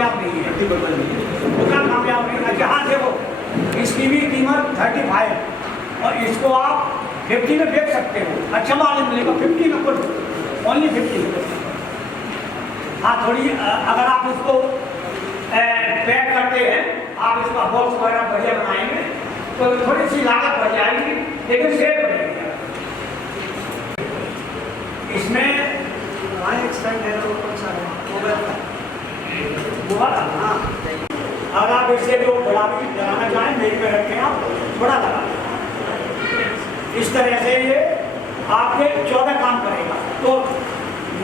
कामयाब नहीं है, उतना कामयाब नहीं है। जहाँ देखो इसकी भी कीमत 35 और इसको आप 50 में बेच सकते हो, अच्छा माल मिलेगा 50 में, कुछ ओनली 50। हाँ थोड़ी अगर आप उसको पैक करते हैं, आप इसका बॉक्स वगैरह बढ़िया बनाएंगे तो थोड़ी सी लागत बढ़ जाएगी, लेकिन सेफ रहेगी। इसमें एक्सपेंड है तो कौन सा है? हाँ, अगर आप इससे जो बड़ा भी लगाना चाहें मेज में रखें, आप बड़ा लगा इस तरह से ये आपके 14 काम करेगा। तो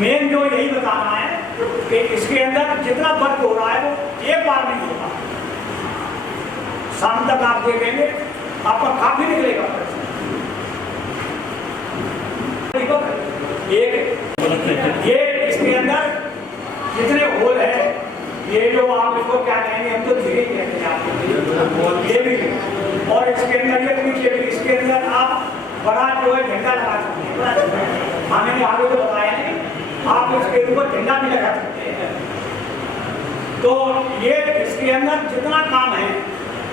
मेन जो यही बताना है कि इसके अंदर जितना वर्क हो रहा है वो एक बार नहीं होगा, शाम तक आप देखेंगे आपका काफी निकलेगा। एक ये इसके अंदर जितने होल है, ये जो आप इसको क्या कहेंगे, हम तो धीरे कहते हैं आपको, ये भी और इसके अंदर ये पीछे भी, इसके अंदर आप बड़ा जो है झंडा लगा सकते हैं। हमने आगे तो बताया नहीं, आप इसके ऊपर झंडा भी लगा सकते हैं। तो ये इसके अंदर जितना काम है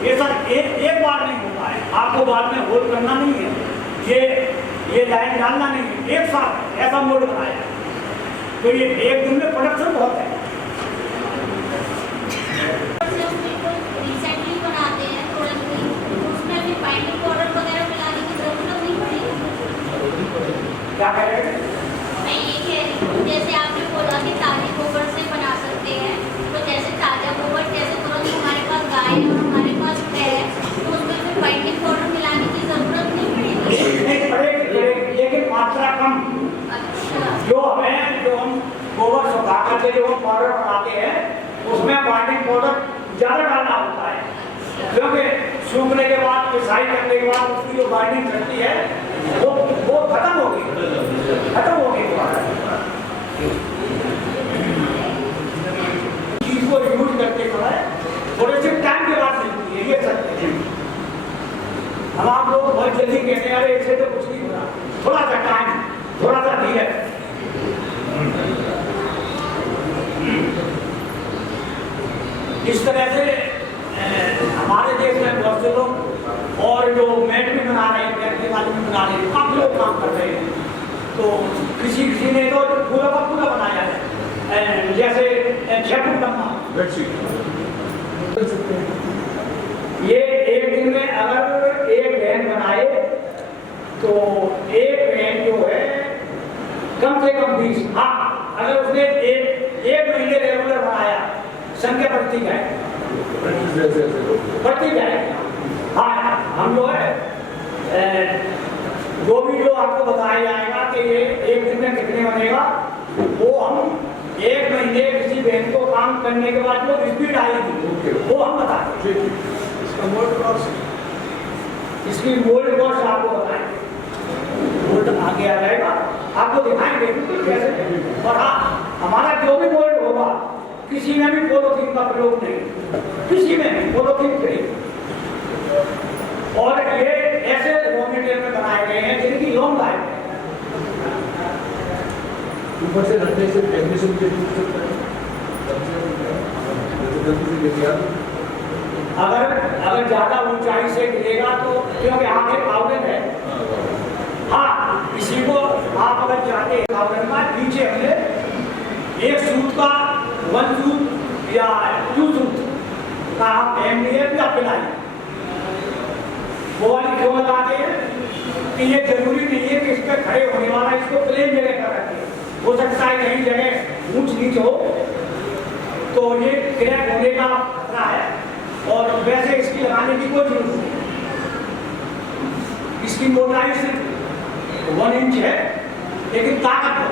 ये सब एक बार नहीं होता है, आपको बाद में होल्ड करना नहीं है, ये लाइन डालना नहीं है, एक साथ ऐसा मोड बनाया। तो ये एक दिन में प्रोडक्शन बहुत है। रिसेंटली बनाते हैं उसमें भी बाइंडिंग पाउडर वगैरह मिलाने की जरूरत नहीं पड़ेगी। क्या कह रहे हैं? मैं ये कह रही हूँ, जैसे आपने बोला कि ताजे गोबर से बना सकते हैं, तो जैसे ताजा गोबर जैसे तुरंत हमारे पास गाय है और हमारे पास है, तो उसमें फिर बाइंडिंग पाउडर मिलाने की जरूरत नहीं पड़ेगी। नहीं पड़ेगी, लेकिन मात्रा कम। अच्छा, जो हम गोबर सुखा करके जो हम पाउडर बनाते हैं उसमें बाइंडिंग पाउडर ज़्यादा डालना होता है, क्योंकि सूखने के बाद पिसाई करने के बाद उसकी जो बाइंडिंग शक्ति है वो खत्म हो गई। चीज को यूज करते समय थोड़े से टाइम के बाद मिलती है, ये सत्य है। हम आप लोग बहुत जल्दी कहते हैं अरे इससे तो कुछ नहीं हो रहा, थोड़ा सा टाइम, थोड़ा सा धीरज। इस तरह से हमारे देश में बहुत से लोग और जो मैट भी बना रहे हैं, फैक्ट्री वाले भी बना रहे हैं, काफी लोग काम कर रहे हैं। तो किसी ने तो पूरा का पूरा बनाया है, जैसे ये एक दिन में अगर एक वैन बनाए तो एक वैन जो है कम से कम 20, हाँ अगर उसने एक महीने रेगुलर बनाया संख्या बढ़ती जाएगी। हाँ हम जो है जो भी जो आपको बताया जाएगा कि ये एक दिन में कितने बनेगा, वो हम एक महीने किसी बैंक को काम करने के बाद जो स्पीड आएगी वो हम बताएंगे। इसकी मोल्ड कॉस्ट आपको बताएंगे, मोल्ड आगे आ जाएगा, आपको दिखाएंगे कैसे। और हाँ हमारा जो भी मोल्ड होगा किसी में भी पॉलीथीन का प्रयोग नहीं, किसी में भी पॉलीथीन नहीं। और ये ऐसे रॉ मटेरियल में बनाए गए हैं जिनकी लॉन्ग लाइफ है। ऊपर से रखने से टेक्नीशियन के टूट सकता है, अगर ज्यादा ऊंचाई से गिरेगा तो, क्योंकि आगे पाउडर है। हाँ इसी को आप अगर चाहते हैं पाउडर का, पीछे हमने एक सूट का 1 सूट या 2 सूट का आप एमडीएफ या पिलाई वो वाली क्यों लगाते हैं कि ये जरूरी नहीं है कि इस पर खड़े होने वाला इसको प्लेन जगह पर रखे, हो सकता है कहीं जगह ऊंच नीच हो तो ये क्रैक होने का खतरा है। और वैसे इसकी लगाने की कोई जरूरत नहीं, इसकी मोटाई सिर्फ 1 इंच है लेकिन ताकतवर।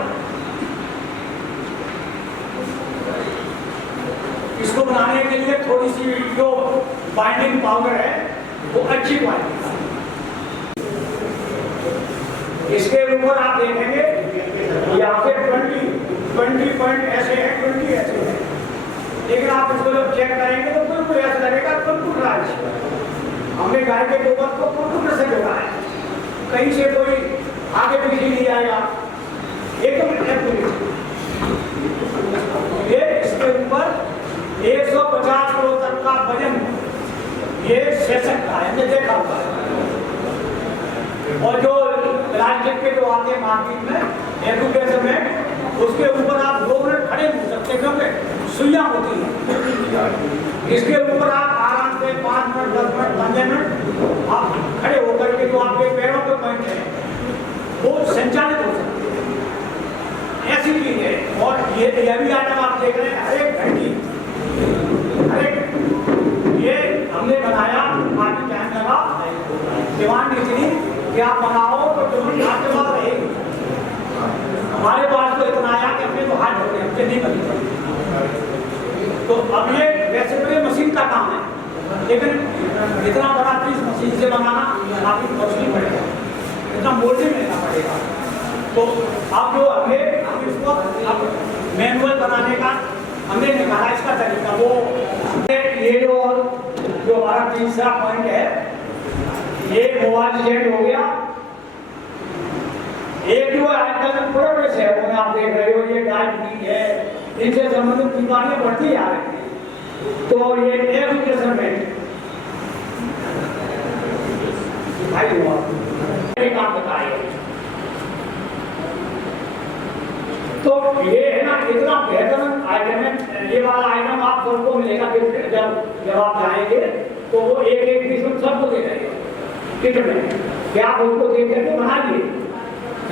इसको बनाने के लिए थोड़ी सी जो बाइंडिंग पाउडर है वो अच्छी क्वालिटी का। इसके ऊपर आप देखेंगे यहाँ पे 20 पॉइंट ऐसे हैं, 20 ऐसे हैं, लेकिन आप इसको जब चेक करेंगे तो बिल्कुल ऐसा लगेगा बिल्कुल राज। हमने गाय के गोबर को बिल्कुल से जोड़ा है, कहीं से कोई आगे पीछे नहीं आएगा, एकदम एक्यूरेट। ये इसके ऊपर 1 ये सेशन का है, हमने देखा हुआ है। और जो प्लास्टिक के जो आते हैं मार्केट में एजुकेशन में, उसके ऊपर आप 2 मिनट खड़े हो सकते क्योंकि सुइयां होती हैं। इसके ऊपर आप आराम से 5 मिनट 10 मिनट 15 मिनट आप खड़े होकर के जो आपके पैरों के पॉइंट है वो संचालित हो सकते हैं, ऐसी चीज है। और ये भी आइटम आप देख रहे हैं, हर एक घंटी ये हमने बनाया, काफी टाइम लगा, डिमांड इतनी कि आप बनाओ तो जरूर आपके पास रहेगी। हमारे पास तो इतना आया कि अपने तो हाथ ढोने हमसे नहीं बनी। तो अब ये वैसे तो ये मशीन का काम है, लेकिन इतना बड़ा चीज मशीन से बनाना काफी कॉस्टली पड़ेगा, इतना मोल्डिंग लेना पड़ेगा। तो अब जो हम इसको अब मैनुअल बनाने का हमने निकाला इसका तरीका, वो ये जो हमारा तीसरा पॉइंट है, ये मोबाइल स्टैंड हो गया। एक जो आजकल प्रोग्रेस है वो आप देख रहे हो, ये डायबिटीज है, इनसे संबंधित बीमारियां बढ़ती आ रही हैं। तो ये एजुकेशन में भाई हुआ काम बताए। तो ये है ना, इतना बेहतर आइटम है। ये वाला आइटम आप सबको मिलेगा जब आप जाएंगे, तो वो एक पीस में सबको दे देंगे किट में, क्या आप उसको देख करके बनाइए।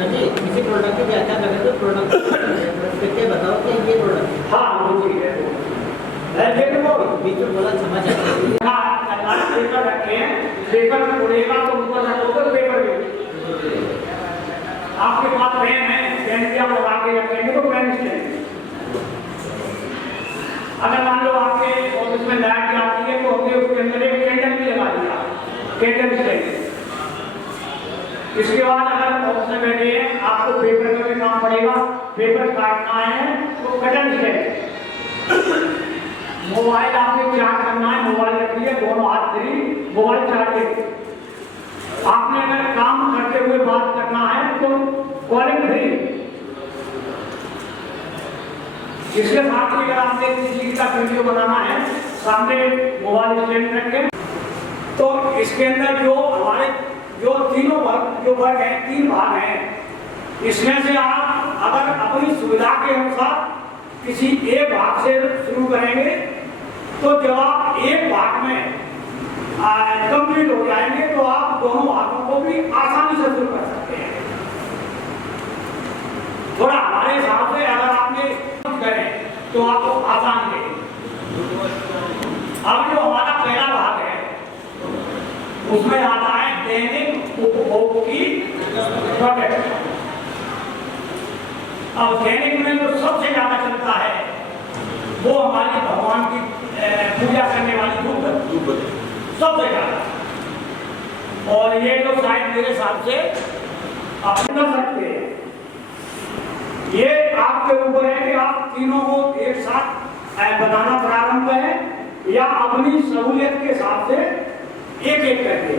जी, किसी प्रोडक्ट की व्याख्या करें तो प्रोडक्ट बताओ कि ये प्रोडक्ट, हाँ वो ठीक है, लेकिन वो बीच में बोला समझ आता है। पेपर रखे हैं, पेपर में उड़ेगा तो ऊपर रखोगे पेपर में। आपके पास पेन है, पेन की आप लगा के रखेंगे तो पेन स्टैंड। अगर मान लो आपके ऑफिस में लाइट जाती है तो हमने उसके अंदर एक कैंडल भी लगा दिया, कैंडल स्टैंड। इसके बाद अगर ऑफिस में बैठे हैं, आपको पेपर का भी काम पड़ेगा, पेपर काटना है तो कटर स्टैंड। मोबाइल आपको चार्ज करना है, मोबाइल रखिए, दोनों हाथ फ्री, मोबाइल चार्ज। आपने अगर काम करते हुए बात करना है तो कॉलिंग फ्री। इसके साथ ही अगर आपने किसी का वीडियो बनाना है, सामने मोबाइल स्टैंड रखें। तो इसके अंदर जो हमारे जो तीनों वर्ग हैं, 3 भाग हैं, इसमें से आप अगर अपनी सुविधा के अनुसार किसी एक भाग से शुरू करेंगे तो जब आप एक भाग में कंप्लीट हो जाएंगे तो आप दोनों भागों को भी आसानी से शुरू कर सकते हैं। थोड़ा हमारे हिसाब से अगर आपने करें तो आपको आसान है। अब जो हमारा पहला भाग है उसमें आता है दैनिक उपभोग की प्रोडक्ट। अब दैनिक में जो सबसे ज्यादा चलता है वो हमारी भगवान की पूजा करने वाली धूप सबसे ज्यादा। और ये जो शायद मेरे हिसाब से आप कर सकते हैं, ये आपके ऊपर है कि आप तीनों को एक साथ बनाना प्रारंभ करें या अपनी सहूलियत के हिसाब से एक एक करके।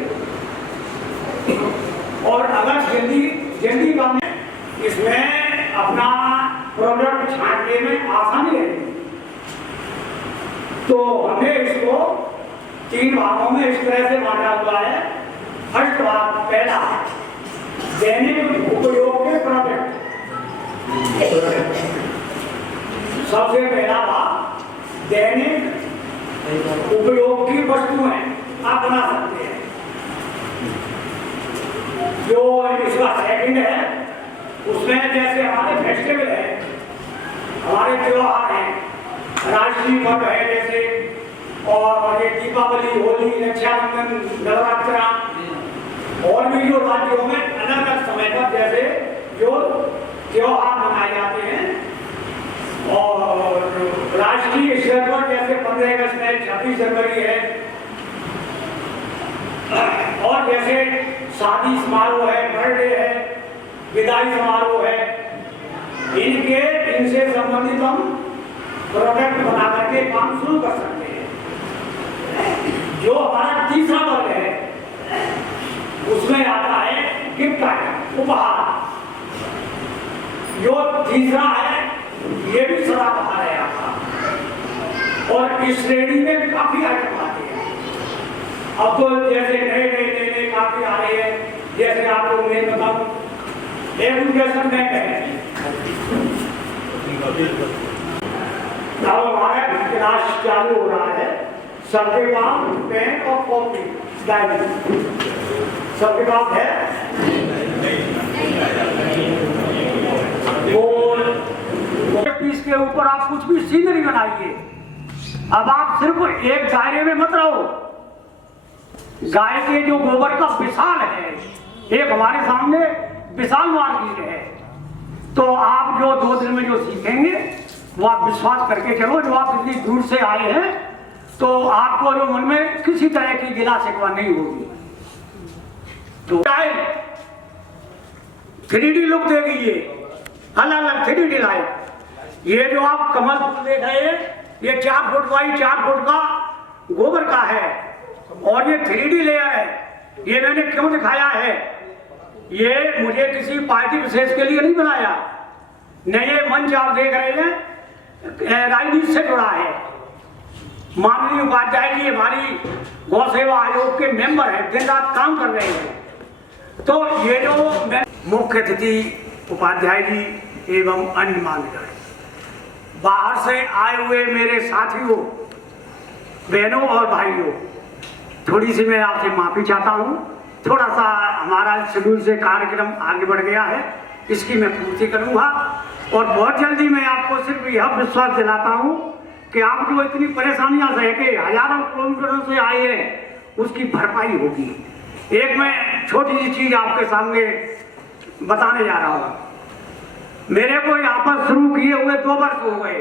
और अगर जल्दी काम है, इसमें अपना प्रोडक्ट छांटने में आसानी रहेगी, तो हमें इसको 3 भागों में इस तरह से बांटा हुआ है। फर्स्ट भाग पहला दैनिक उपयोग के प्रोडक्ट, सबसे पहला भाग दैनिक उपयोग की वस्तुएं आप बना सकते हैं। जो इसका सेकंड है उसमें जैसे हमारे फेस्टिवल है, हमारे त्योहार हैं, राष्ट्रीय पर्व है जैसे, और ये दीपावली, होली, रक्षाबंधन, नवरात्रा, और भी जो राज्यों में अलग अलग समय पर जैसे जो त्योहार मनाए जाते हैं, और राष्ट्रीय स्तर पर जैसे 15 अगस्त है, 26 जनवरी है, और जैसे शादी समारोह है, बर्थडे है, विदाई समारोह है, इनसे संबंधित हम प्रोडक्ट बना करके काम शुरू कर सकते हैं। जो हमारा तीसरा वर्ग है उसमें आता है गिफ्ट आइटम, उपहार। जो तीसरा है ये भी सदाबहार है आपका, और इस श्रेणी में काफी आइटम आते हैं। अब तो जैसे नए काफी आ रहे हैं, जैसे आपको मैं बताऊं, एजुकेशन में अब हमारा क्लास चालू हो रहा है, सबके पास पेन और कॉपी डायरी सबके पास है। और इसके ऊपर आप कुछ भी सीनरी बनाइए। अब आप सिर्फ एक दायरे में मत रहो। गाय के जो गोबर का विशाल है, एक हमारे सामने विशाल मार्केट है, तो आप जो 2 दिन में जो सीखेंगे वो आप विश्वास करके चलो। जो आप इतनी दूर से आए हैं तो आपको जो मन में किसी तरह की गिला शिकवा नहीं होगी। तो 3D लुक देगी ये, अलग अलग 3D लाइट। ये जो आप कमल फूल देख रहे हैं, ये 4 फुट बाई 4 फुट का गोबर का है और ये 3D लेयर है। ये मैंने क्यों दिखाया है, ये मुझे किसी पार्टी विशेष के लिए नहीं बनाया। न ये मंच आप देख रहे हैं राजनीति से जुड़ा है। माननीय उपाध्याय जी हमारी गौ सेवा आयोग के मेंबर हैं, दिन रात काम कर रहे हैं। तो ये जो मुख्य अतिथि उपाध्याय जी एवं अन्य मान्यगण, बाहर से आए हुए मेरे साथियों, बहनों और भाइयों, थोड़ी सी मैं आपसे माफी चाहता हूँ। थोड़ा सा हमारा शेड्यूल से कार्यक्रम आगे बढ़ गया है, इसकी मैं पूर्ति करूँगा। और बहुत जल्दी मैं आपको सिर्फ यह विश्वास दिलाता हूँ कि आप जो इतनी परेशानियां सह के हजारों किलोमीटरों से आए हैं, उसकी भरपाई होगी। एक मैं छोटी सी चीज आपके सामने बताने जा रहा हूँ। मेरे को यहाँ पर शुरू किए हुए 2 वर्ष हो गए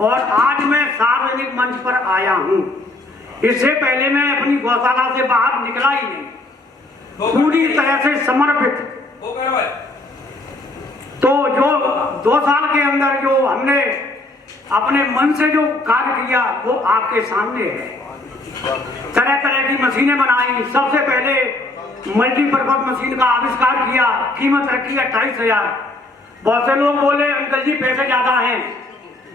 और आज मैं सार्वजनिक मंच पर आया हूँ। इससे पहले मैं अपनी गौशाला से बाहर निकला ही नहीं, पूरी तरह से समर्पित। तो जो 2 साल के अंदर जो हमने अपने मन से जो कार्य किया वो आपके सामने है। तरह तरह की मशीनें बनाई। सबसे पहले मल्टीपर्पज मशीन का आविष्कार किया, कीमत रखी 28,000। बहुत से लोग बोले अंकल जी पैसे ज्यादा हैं।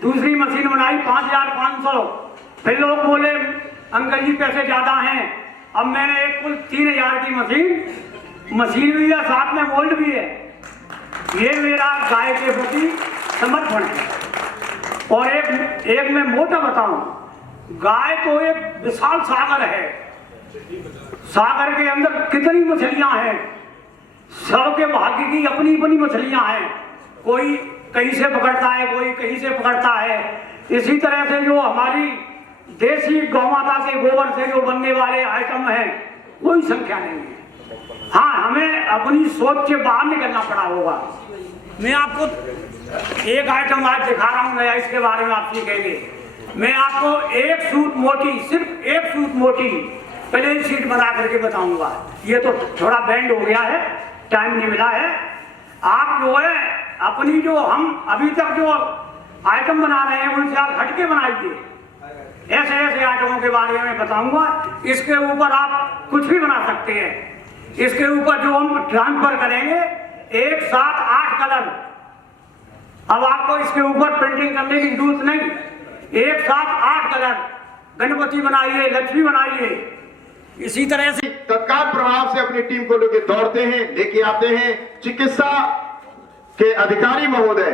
दूसरी मशीन बनाई 5,500। फिर लोग बोले अंकल जी पैसे ज्यादा हैं। अब मैंने एक कुल 3,000 की मशीन भी है, साथ में मोल्ड भी है। ये मेरा गाय के प्रति समर्पण है। और एक मैं मोटा बताऊं, गाय तो एक विशाल सागर है। सागर के अंदर कितनी मछलियां हैं, सबके भाग्य की अपनी अपनी मछलियां हैं। कोई कहीं से पकड़ता है, कोई कहीं से पकड़ता है। इसी तरह से जो हमारी देसी गौ माता के गोबर से जो बनने वाले आइटम हैं, कोई संख्या नहीं है। हाँ, हमें अपनी सोच से बाहर निकलना पड़ा होगा। मैं आपको एक आइटम आज दिखा रहा हूँ नया, इसके बारे में आप सीखेंगे। मैं आपको एक सूत मोटी, सिर्फ एक सूत मोटी प्लेन शीट बना करके बताऊंगा। ये तो थोड़ा बैंड हो गया है, टाइम नहीं मिला है। आप जो है अपनी जो हम अभी तक जो आइटम बना रहे हैं उनसे आप हटके बनाइए। ऐसे ऐसे आइटमों के बारे में बताऊंगा। इसके ऊपर आप कुछ भी बना सकते हैं। इसके ऊपर जो हम ट्रांसफर करेंगे, एक साथ 8 कलर। अब आपको इसके ऊपर प्रिंटिंग करने की जरूरत नहीं, एक साथ 8 कलर। गणपति बनाइए, लक्ष्मी बनाइए। इसी तरह से तत्काल प्रभाव से अपनी टीम को लेके दौड़ते हैं, लेके आते हैं। चिकित्सा के अधिकारी महोदय,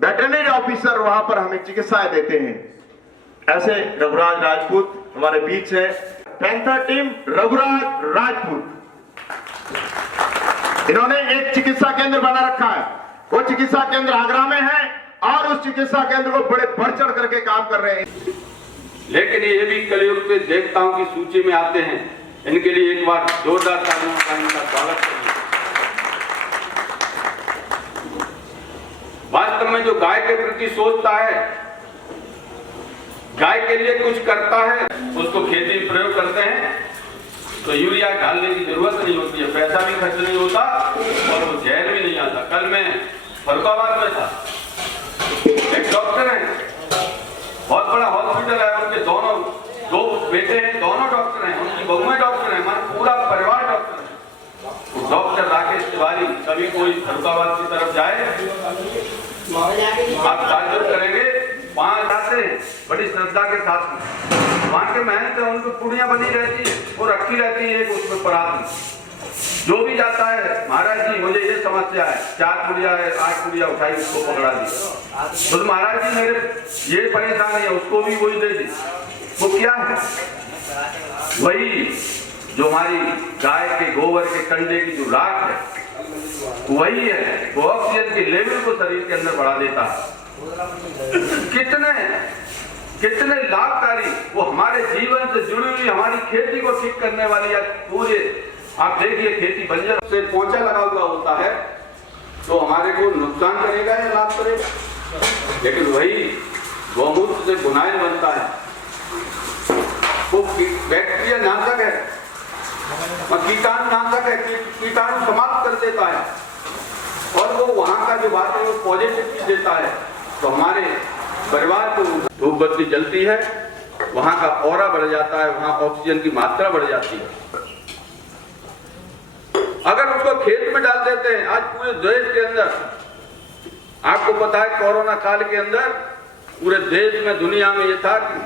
वेटरनरी ऑफिसर वहां पर हमें चिकित्साएं देते हैं। ऐसे रघुराज राजपूत हमारे बीच है। पैंथर टीम रघुराज राजपूत, इन्होंने एक चिकित्सा केंद्र बना रखा है। वो चिकित्सा केंद्र आगरा में है और उस चिकित्सा केंद्र को बड़े बढ़ चढ़ करके काम कर रहे हैं। लेकिन ये भी कलयुग के देवताओं की सूची में आते हैं। इनके लिए एक बार जोरदार तालियों का इनका स्वागत करिए। वास्तव में जो गाय के प्रति सोचता है, गाय के लिए कुछ करता है, उसको खेती में प्रयोग करते हैं तो यूरिया डालने की जरूरत नहीं होती है, पैसा भी खर्च नहीं होता और वो जहर भी नहीं आता। कल मैं फरुखाबाद में था, एक डॉक्टर है, बहुत बड़ा हॉस्पिटल है, उनके दोनों 2 बेटे हैं, दोनों डॉक्टर हैं, उनकी बहुएं डॉक्टर हैं, हमारा पूरा परिवार डॉक्टर है। डॉक्टर राकेश तिवारी, कभी कोई फरुखाबाद की तरफ जाए आप ताज्जुब करेंगे, वहाँ जाते हैं बड़ी श्रद्धा के साथ में, वहाँ के महंत है उनको पुड़ियाँ बनी रहती है, वो रखी रहती है एक उसमें परात में। जो भी जाता है, महाराज जी मुझे ये समस्या है, 4 पुड़िया है, 8 पुड़िया उठाई, उसको पकड़ा दी, तो महाराज जी मेरे ये परेशानी है, उसको भी वही दे दी। वो क्या है? वही जो हमारी गाय के गोबर के कंडे की जो राख है, वही है, वो ऑक्सीजन के लेवल को शरीर के अंदर बढ़ा देता है। कितने लाभकारी वो हमारे जीवन से जुड़ी हुई हमारी खेती को ठीक करने वाली, या पूरे आप देखिए खेती बंजर से पोंछा लगा हुआ होता है तो हमारे को नुकसान करेगा या लाभ करेगा? लेकिन वही गौमूत्र से गुनाइल बनता है, वो बैक्टीरिया नाशक है, कीटाणु नाशक है, कीटाणु समाप्त कर देता है, और वो वहाँ का जो बात है वो पॉजिटिव देता है। तो हमारे परिवार को धूप बत्ती जलती है, वहाँ का ऑरा बढ़ जाता है, वहाँ ऑक्सीजन की मात्रा बढ़ जाती है। अगर उसको खेत में डाल देते हैं, आज पूरे देश के अंदर आपको पता है कोरोना काल के अंदर पूरे देश में दुनिया में ये था कि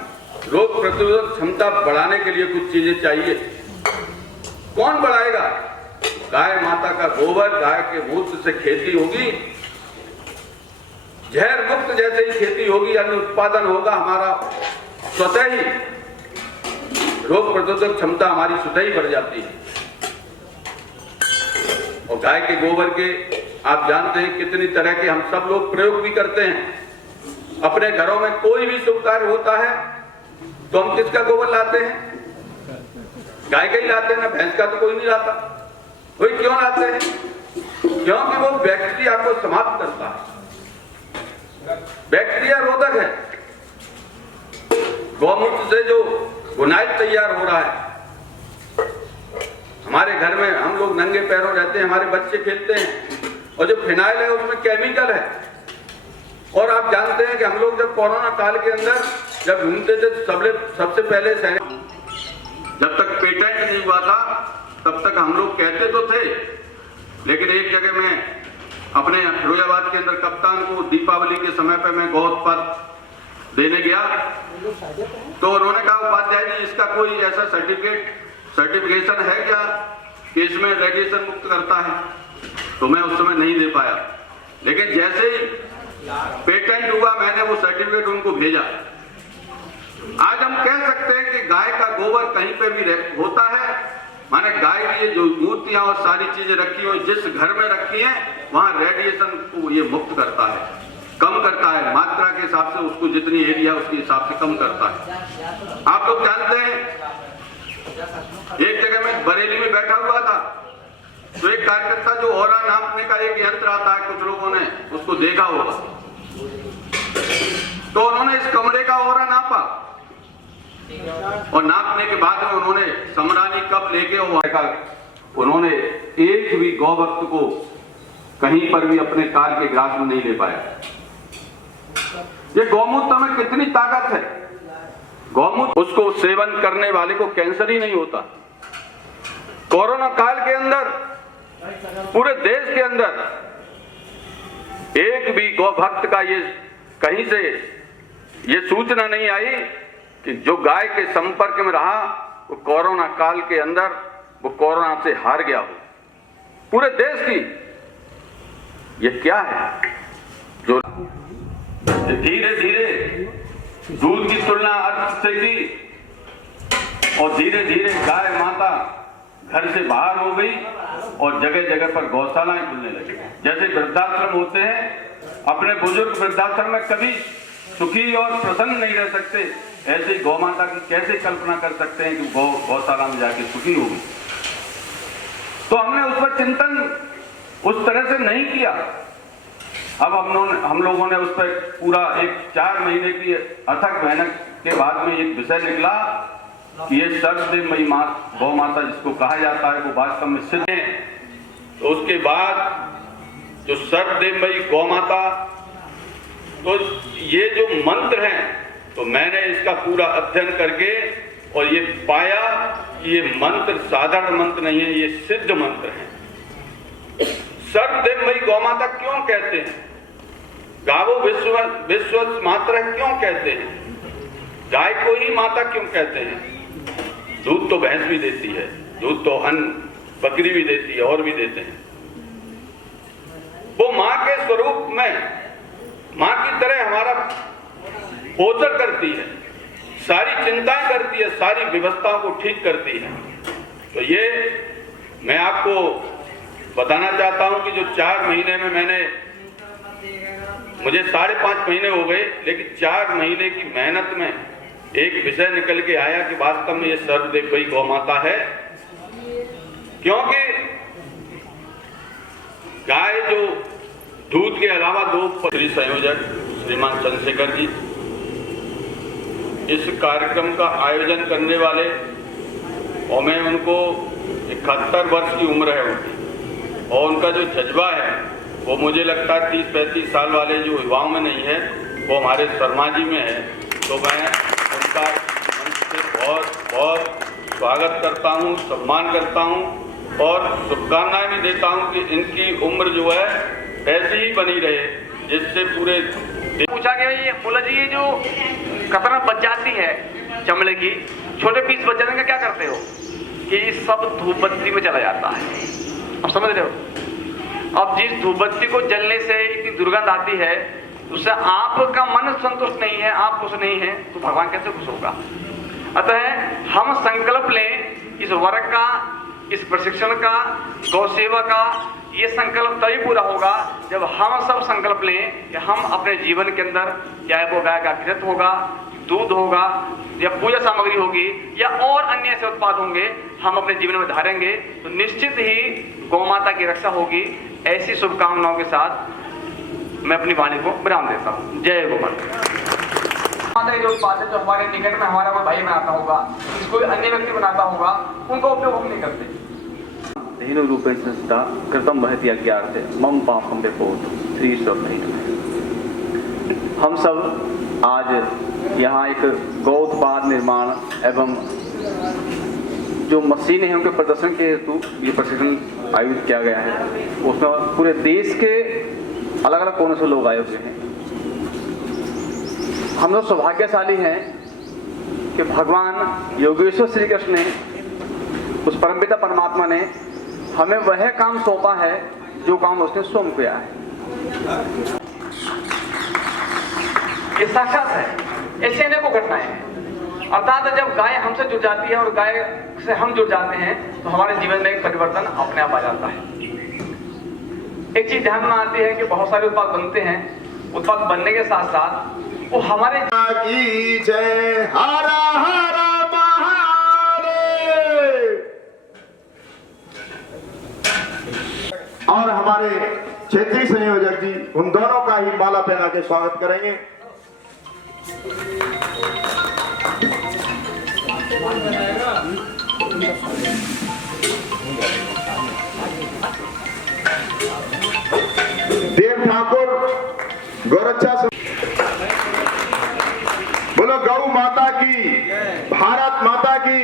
रोग प्रतिरोधक क्षमता बढ़ाने के लिए कुछ चीजें चाहिए। कौन बढ़ाएगा? गाय माता का गोबर, गाय के मूत्र से खेती होगी, जहर मुक्त जैसे ही खेती होगी, अन्न उत्पादन होगा हमारा, स्वतः ही रोग प्रतिरोधक क्षमता हमारी स्वतः ही बढ़ जाती है। और गाय के गोबर के आप जानते हैं कितनी तरह के हम सब लोग प्रयोग भी करते हैं। अपने घरों में कोई भी शुभ कार्य होता है तो हम किसका गोबर लाते हैं? गाय का ही लाते हैं ना, भैंस का तो कोई नहीं लाता। वही क्यों लाते हैं? क्योंकि वो बैक्टीरिया को समाप्त करता है, बैक्टीरिया रोधक है। गौमूत्र से जो गुनाइल तैयार हो रहा है, हमारे घर में हम लोग नंगे पैरों रहते हैं, हमारे बच्चे खेलते हैं, और जो फिनाइल है उसमें केमिकल है। और आप जानते हैं कि हम लोग जब कोरोना काल के अंदर जब घूमते थे, सबसे पहले जब तक पेटेंट नहीं हुआ था तब तक हम लोग कहते तो थे, लेकिन एक जगह में अपने फिरोजाबाद के अंदर कप्तान को दीपावली के समय पर मैं गौ उत्पाद देने गया, तो उन्होंने कहा उपाध्याय जी इसका कोई ऐसा सर्टिफिकेशन है क्या कि इसमें रेडिएशन मुक्त करता है? तो मैं उस समय नहीं दे पाया, लेकिन जैसे ही पेटेंट हुआ मैंने वो सर्टिफिकेट उनको भेजा। आज हम कह सकते हैं कि गाय का गोबर कहीं पे भी होता है, माने गाय की जो मूर्तियां और सारी चीजें रखी हो, जिस घर में रखी हैं वहां रेडिएशन को ये मुक्त करता है, कम करता है, मात्रा के हिसाब से उसको जितनी एरिया उसके हिसाब से कम करता है। आप लोग जानते हैं एक जगह में बरेली में बैठा हुआ था, तो एक कार्यकर्ता जो ऑरा नापने का एक यंत्र आता है, कुछ लोगों ने उसको देखा होगा, तो उन्होंने इस कमरे का ऑरा नापा, और नापने के बाद में उन्होंने समरानी कप लेके उन्होंने एक भी गौभक्त को कहीं पर भी अपने कार के ग्रास में नहीं ले पाया। ये गौमूत्र में कितनी ताकत है। गौमूत्र, उसको सेवन करने वाले को कैंसर ही नहीं होता। कोरोना काल के अंदर पूरे देश के अंदर एक भी गौभक्त का ये कहीं से ये सूचना नहीं आई कि जो गाय के संपर्क में रहा वो कोरोना काल के अंदर वो कोरोना से हार गया हो। पूरे देश की ये क्या है जो धीरे धीरे दूध की तुलना अर्थ से की, और धीरे धीरे गाय माता घर से बाहर हो गई और जगह जगह पर गौशालाएं खुलने लगी। जैसे वृद्धाश्रम होते हैं, अपने बुजुर्ग वृद्धाश्रम में कभी सुखी और प्रसन्न नहीं रह सकते, ऐसे ही गौ माता की कैसे कल्पना कर सकते हैं कि गौशाला में जाके सुखी होगी। तो हमने उस पर चिंतन उस तरह से नहीं किया। अब हम लोगों ने उस पर पूरा एक 4 महीने की अथक मेहनत के बाद में एक विषय निकला कि ये सर्वदेवमयी गौ माता जिसको कहा जाता है वो वास्तव में सिद्ध है। तो उसके बाद जो सर्वदेवमयी गौ माता, तो ये जो मंत्र हैं, तो मैंने इसका पूरा अध्ययन करके और ये पाया कि ये मंत्र साधारण मंत्र नहीं है, ये सिद्ध मंत्र है। सर्वदेवमयी गौ माता क्यों कहते हैं? गावो विश्व मात्र क्यों कहते हैं? गाय को ही माता क्यों कहते हैं? दूध तो भैंस भी देती है, दूध तो अन्न बकरी भी देती है और भी देते हैं। वो माँ के स्वरूप में माँ की तरह हमारा पोषण करती है, सारी चिंताएं करती है, सारी व्यवस्थाओं को ठीक करती है। तो ये मैं आपको बताना चाहता हूं कि जो 4 महीने में मुझे 5.5 महीने हो गए, लेकिन 4 महीने की मेहनत में एक विषय निकल के आया कि वास्तव में ये सर्वदेवी गौ माता है। क्योंकि गाय जो दूध के अलावा 2 श्री संयोजक श्रीमान चंद्रशेखर जी इस कार्यक्रम का आयोजन करने वाले, और मैं उनको 71 वर्ष की उम्र है उनकी, और उनका जो जज्बा है वो मुझे लगता है 30-35 साल वाले जो युवाओं में नहीं है, वो हमारे शर्मा जी में है। तो मैं उनका मंच से बहुत बहुत स्वागत करता हूँ, सम्मान करता हूँ और शुभकामनाएं भी देता हूँ कि इनकी उम्र जो है ऐसी ही बनी रहे, जिससे पूरे पूछा गया ये बोला जी ये जो कतरन बच जाती है चमड़े की, छोटे पीस बच जाने का क्या करते हो? कि सब धूप बत्ती में चला जाता है। आप समझ रहे हो? अब जिस धूप बत्ती को जलने से इतनी दुर्गंध आती है, उससे आपका मन संतुष्ट नहीं है, आप खुश नहीं है, तो भगवान कैसे खुश होगा? अतः हम संकल्प लें इस वर्ग का, इस प्रशिक्षण का, गौ सेवा का। ये संकल्प तभी पूरा होगा जब हम सब संकल्प लें कि हम अपने जीवन के अंदर, चाहे वो गाय का घृत होगा, दूध होगा या पूजा सामग्री होगी या और अन्य ऐसे उत्पाद होंगे, हम अपने जीवन में धारेंगे तो निश्चित ही गौ माता की रक्षा होगी। ऐसी शुभकामनाओं के साथ मैं अपनी वाणी को विराम देता हूँ। जय गौ माता। के जो उत्पाद है जो हमारे निकट में हमारा कोई भाई बनाता होगा, कोई अन्य व्यक्ति बनाता होगा, उनका उपयोग हम नहीं करते। धेनु रूपेण संस्था कृतम वहति अज्ञाते मम पापम विपोत श्री स्वप्न। हम सब आज यहाँ एक गौ उत्पाद निर्माण एवं जो मशीनें हैं उनके प्रदर्शन के हेतु ये प्रशिक्षण आयोजित किया गया है। उसमें पूरे देश के अलग अलग कोनों से लोग आए हुए हैं। हम लोग सौभाग्यशाली हैं कि भगवान योगेश्वर श्री कृष्ण ने, उस परमपिता परमात्मा ने हमें वह काम सौंपा है जो काम उसने स्वयं किया है। ये साक्षात है, ऐसे अनेकों घटनाएं हैं। अर्थात जब गाय हमसे जुड़ जाती है और गाय से हम जुड़ जाते हैं तो हमारे जीवन में एक परिवर्तन अपने आप आ जाता है। एक चीज ध्यान में आती है कि बहुत सारे उत्पाद बनते हैं, उत्पाद बनने के साथ साथ वो हमारे की जय हरा हरा और हमारे क्षेत्रीय संयोजक जी उन दोनों का ही माला पहना के स्वागत करेंगे। देव ठाकुर गौरक्षा, बोलो गौ माता की, भारत माता की।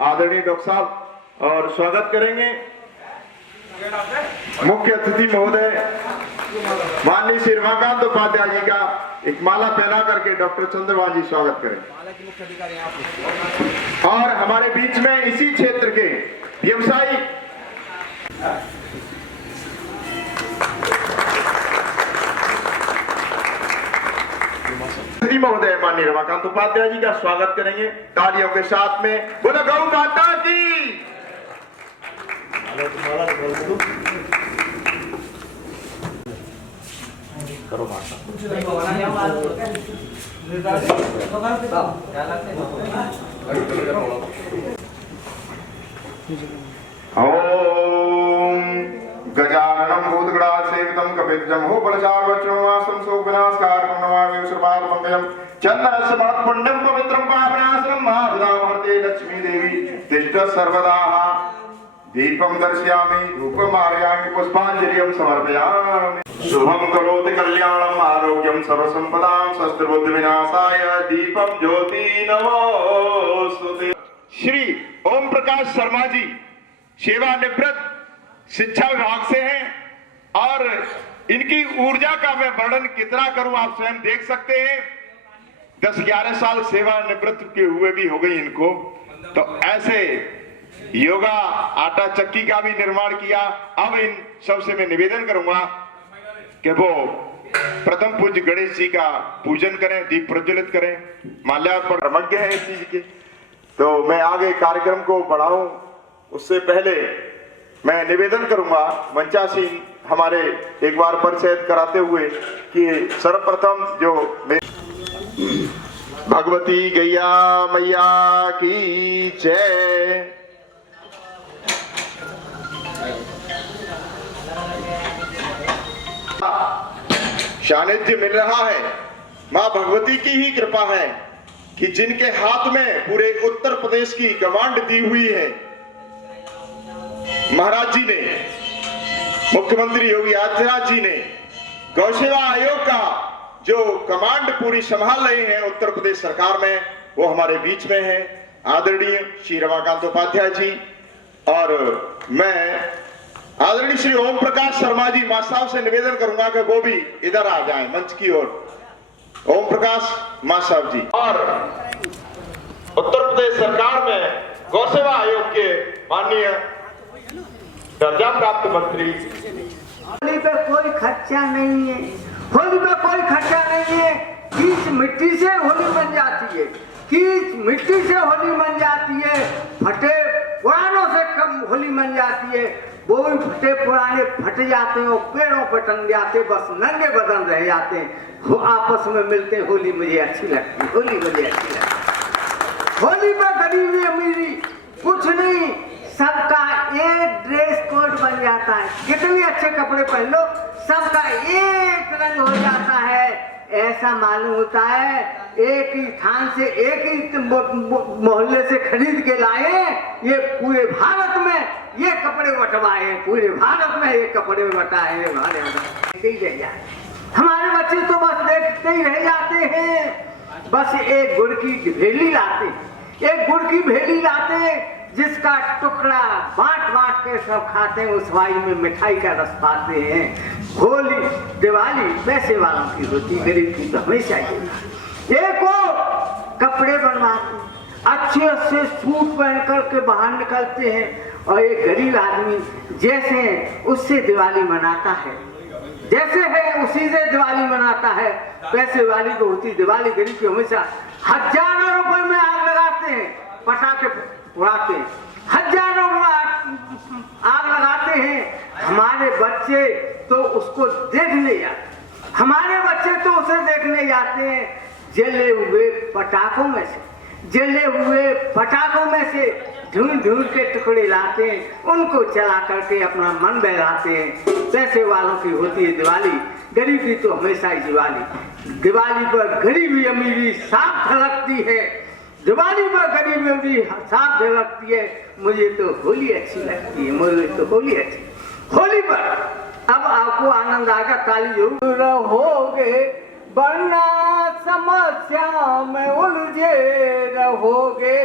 आदरणीय डॉक्टर साहब और स्वागत करेंगे मुख्य अतिथि महोदय माननीय श्री रमाकांत उपाध्याय जी का एक माला पहना करके डॉक्टर चंद्रभान जी स्वागत करें। और हमारे बीच में इसी क्षेत्र के व्यवसायी महोदय माननीय रमाकांत उपाध्याय जी का स्वागत करेंगे तालियों के साथ में। बोलो गौ माता की। करो माता। ओम गजाननं भूतगणासेवितं कपितजम्भो बलचार्वचनवासं शोकविनाशकारकं नमामि सर्वात्मकं चन्दनस्य महत्पुण्यं पवित्रं पावनासनं महाविदामहर्ते लक्ष्मी देवी तिष्ठ सर्वदा। दीपं दर्शयामि धूपं आरयामि पुष्पाञ्जलिं समर्पयामि। शुभं करोति कल्याणं आरोग्यं सर्वसंपदां शस्त्रबुद्धि विनाशाय दीपं ज्योति नमोस्तुते। श्री ओम प्रकाश शर्मा जी सेवानिवृत्त शिक्षा विभाग से हैं और इनकी ऊर्जा का मैं वर्णन कितना करूं आप स्वयं देख सकते हैं। 10-11 साल सेवानिवृत्त के हुए भी हो गई इनको, तो ऐसे योगा आटा चक्की का भी निर्माण किया। अब इन सबसे मैं निवेदन करूंगा कि वो प्रथम पूज्य गणेश जी का पूजन करें, दीप प्रज्वलित करें, माल्यार्पण कर्मज्ञ है इस चीज के। तो मैं आगे कार्यक्रम को बढ़ाऊं उससे पहले मैं निवेदन करूंगा मंचासीन हमारे एक बार परिचय कराते हुए कि सर्वप्रथम जो भगवती गैया मैया की जय। सानिध्य मिल रहा है, मां भगवती की ही कृपा है कि जिनके हाथ में पूरे उत्तर प्रदेश की कमांड दी हुई है। महाराज जी ने, मुख्यमंत्री योगी आदित्यनाथ जी ने गौ सेवा आयोग का जो कमांड पूरी संभाल रहे हैं उत्तर प्रदेश सरकार में, वो हमारे बीच में है आदरणीय श्री रमाकांत उपाध्याय जी। और मैं आदरणीय श्री ओम प्रकाश शर्मा जी मां साहब से निवेदन करूंगा कि वो भी इधर आ जाएं मंच की ओर। ओम प्रकाश मां साहब जी और उत्तर प्रदेश सरकार में गौ सेवा आयोग के माननीय दर्जा प्राप्त मंत्री। होली पे कोई खर्चा नहीं है, होली पे कोई खर्चा नहीं है। कीच मिट्टी से होली बन जाती है, कीच मिट्टी से होली बन जाती है, फटे पुरानों से कम होली बन जाती है। वो भी फटे पुराने फट जाते हैं और पेड़ों पर टंग जाते, बस नंगे बदन रह जाते हैं। वो आपस में मिलते हैं। होली मुझे अच्छी लगती है, होली मुझे अच्छी लगती है। होली पर गरीबी अमीरी कुछ नहीं, सबका एक ड्रेस कोड बन जाता है। कितने अच्छे कपड़े पहन लो, सबका एक रंग हो जाता है। ऐसा मालूम होता है एक ही थान से, एक ही मोहल्ले से खरीद के लाए, ये पूरे भारत में ये कपड़े बंटवाए, पूरे भारत में ये कपड़े बटाए। हमारे बच्चे तो बस देखते ही रह जाते हैं। बस एक गुड़ की भेली लाते, एक गुड़ की भेली लाते, जिसका टुकड़ा बांट बांट के सब खाते हैं, उस वाई में मिठाई का रस पाते हैं। होली दिवाली पैसे वालों की होती, गरीब की तो हमेशा ही। एक कपड़े बनवाते, अच्छे अच्छे सूट पहन करके बाहर निकलते हैं, और एक गरीब आदमी जैसे उससे दिवाली मनाता है, जैसे है उसी से दिवाली मनाता है। पैसे वाली को होती दिवाली, गरीब की हमेशा। हजारों रुपए में आग लगाते हैं, पटाखे उड़ाते हैं, हजारों आग लगाते हैं। हमारे बच्चे तो उसको देखने जाते, हमारे बच्चे तो उसे देखने जाते हैं। जले हुए पटाखों में से, जले हुए पटाखों में से ढूंढ ढूंढ के टुकड़े लाते हैं, उनको चला करके अपना मन बहलाते हैं। पैसे वालों की होती है दिवाली, गरीब की तो हमेशा ही दिवाली। दिवाली पर गरीबी अमीरी साफ झलकती है, दिवाली पर गरीबी अमीरी साफ झलकती है। मुझे तो होली अच्छी लगती है, मुझे तो होली अच्छी। होली पर अब आपको आनंद आएगा, ताली जरूर रहोगे, वरना समस्या में उलझे रहोगे।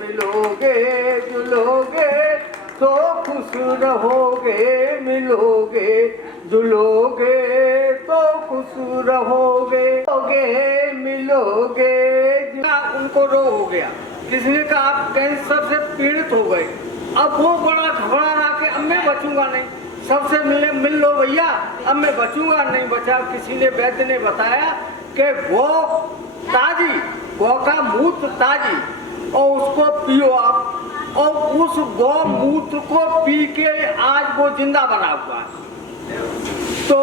मिलोगे जुलोगे तो खुश रहोगे, मिलोगे जुलोगे तो खुश रहोगे। मिलोगे उनको रोग हो गया, किसी ने कहा आप कैंसर से पीड़ित हो गए। अब वो बड़ा घबरा रहा कि अब मैं बचूंगा नहीं, सबसे मिल लो भैया, अब मैं बचूंगा नहीं। बचा, किसी ने वैद्य ने बताया कि गौ ताजी, गौ का मूत्र ताजी, और उसको पियो आप, और उस गौ मूत्र को पी के आज वो जिंदा बना हुआ है। तो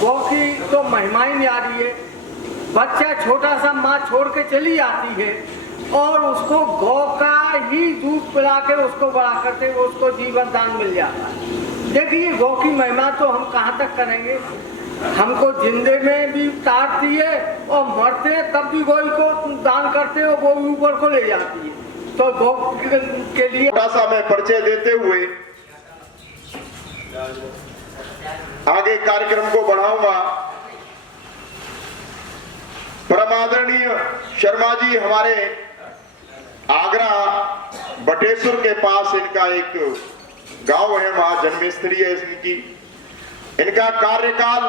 गौ की तो महिमा ही न्यारी है। बच्चा छोटा सा माँ छोड़ के चली आती है, और उसको गौ का ही दूध पिला के उसको बड़ा करते, उसको जीवन दान मिल जाता है। देखिए गौ की महिमा तो हम कहाँ तक करेंगे। हमको जिंदे में भी तारती है, और मरते तब भी गौ को दान करते हो, वो ऊपर को ले जाती है। तो गौ के लिए थोड़ा सा मैं परिचय देते हुए आगे कार्यक्रम को बढ़ाऊंगा। परम आदरणीय शर्मा जी हमारे आगरा बटेश्वर के पास इनका एक गांव है, वहां जन्मस्थली है इनकी। इनका कार्यकाल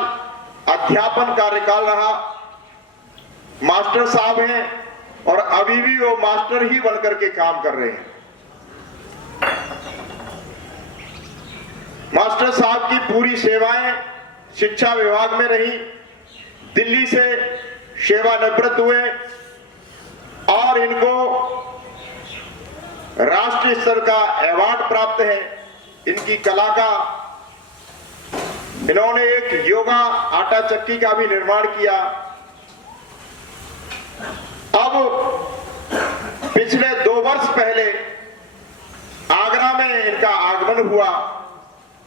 अध्यापन कार्यकाल रहा, मास्टर साहब हैं और अभी भी वो मास्टर ही बनकर के काम कर रहे हैं। मास्टर साहब की पूरी सेवाएं शिक्षा विभाग में रही, दिल्ली से सेवानिवृत्त हुए और इनको राष्ट्रीय स्तर का अवार्ड प्राप्त है। इनकी कला का, इन्होंने एक योगा आटा चक्की का भी निर्माण किया। अब पिछले 2 वर्ष पहले आगरा में इनका आगमन हुआ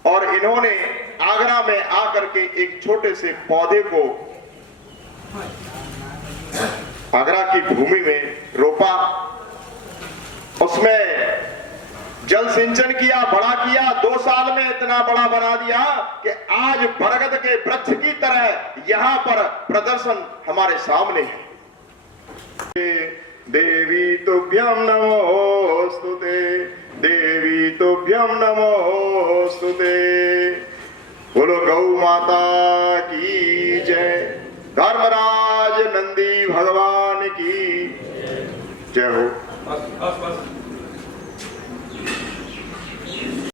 और इन्होंने आगरा में आकर के एक छोटे से पौधे को आगरा की भूमि में रोपा, उसमें जल सिंचन किया, बड़ा किया, 2 साल में इतना बड़ा बना दिया कि आज बरगद के वृक्ष की तरह यहां पर प्रदर्शन हमारे सामने है। देवी तुभ्यं नमोस्तुते, देवी तुभ्यं नमोस्तुते। बोलो गौ माता की जय, धर्मराज नंदी भगवान की जय हो।